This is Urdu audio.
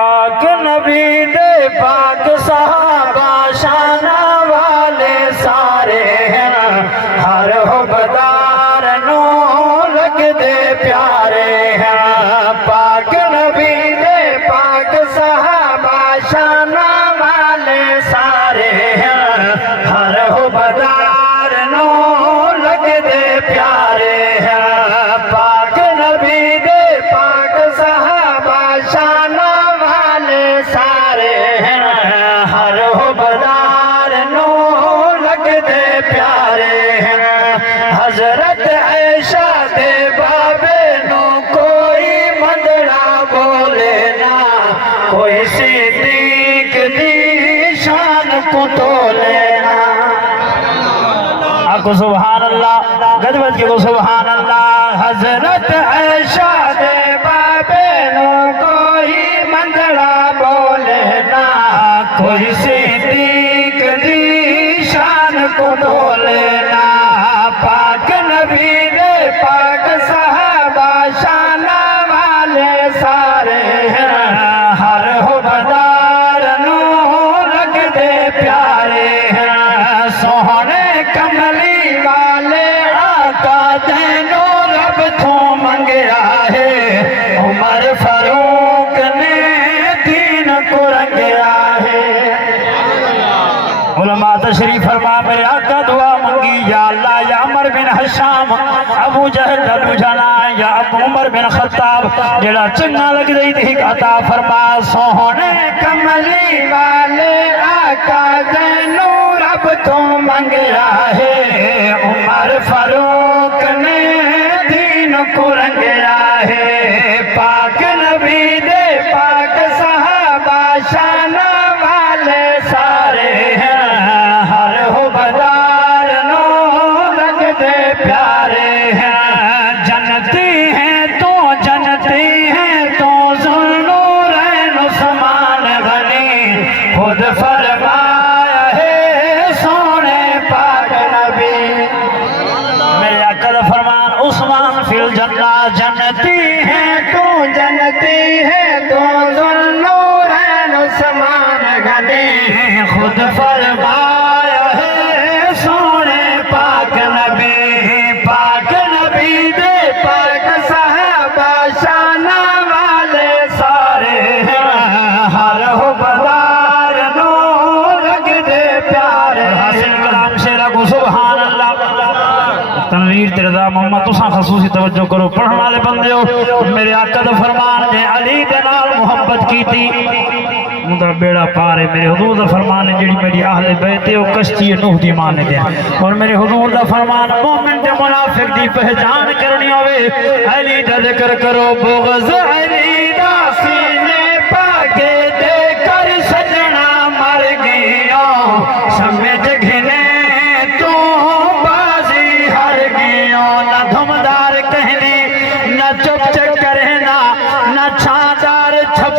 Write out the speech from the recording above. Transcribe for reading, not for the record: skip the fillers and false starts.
پاک نبی دے پاک صحابہ شانہ والے سارے ہیں ہر حبدار نو لگ دے پیارے ہیں پاک نبی دے پاک صحابہ شانہ والے سارے ہیں ہر حبدار نو لگ دے پیارے ہیں پاک نبی دے پاک صحابہ شانہ والے سارے ہیں ہر حبدار نو لگ دے پیارے ہیں حضرت عائشہ دے بابے نو کوئی مندڑا بولے نا کوئی صدیق دی شان کو تولے نا آکو سبحان اللہ گدوت کی کو سبحان اللہ حضرت عائشہ دے بابے نو کوئی مندڑا بولے نا کوئی صدیق دی شان کو تولے نا پاک نبی دے پاک صحابہ شانہ والے سارے ہیں ہر حبدار نو لگ دے پیارے ہیں سوہنے کملی والے آقا دینو رب تو منگیا ہے عمر فاروق نے دین کو رنگیا ہے علماء تشریف فرما میرے آقا دعا منگی یا اللہ یا عمر بن حشام ابو جہل ابو جنا یا ابو عمر بن خطاب جڑا چنگا لگ رہی تھی عطا فرما سوہنے کملی والے آقا دینو رب تو منگیا ہے عمر فاروق نے دین کو رنگیا ہے پاک نبی دے پاک صحابہ شانہ والے سارے ہیں ہر حبدار نو لگ دے پیارے ہیں جنتی ہیں تو ذوالنورین عثمان غنی خود فرمایا ہے سونے پاک نبی میرے آقا دا فرمان عثمان فی الجنہ جنتی ہیں تو ذوالنورین عثمان غنی خود فرمایا ہے سونے پاک نبی دے پاک صحابہ شانہ والے سارے ہیں ہر حبدار نو لگ دے پیارے حاصل کلام شیرہ کو سبحان اللہ تنویر ترضا محمد تساں خصوصی توجہ کرو پڑھنے والے بندے ہو میرے آقا دا فرمان نے علی دے نال محبت کی تھی مدر بیڑا پارے میرے حضور دا فرمان ہے جڑی میری اہل بیت ہے وہ کشتی نوح دی مانے دے اور میرے حضور دا فرمان مومن تے منافق دی پہچان کرنی ہوئے علی دا ذکر کرو بغض علی دا سینے پاکے دے کر سجنا مر گیا سمجھ گھنے تو بازی ہر گیا نہ دھمدار کہنے نہ چپ چک کرنا نہ چھاندار چھپ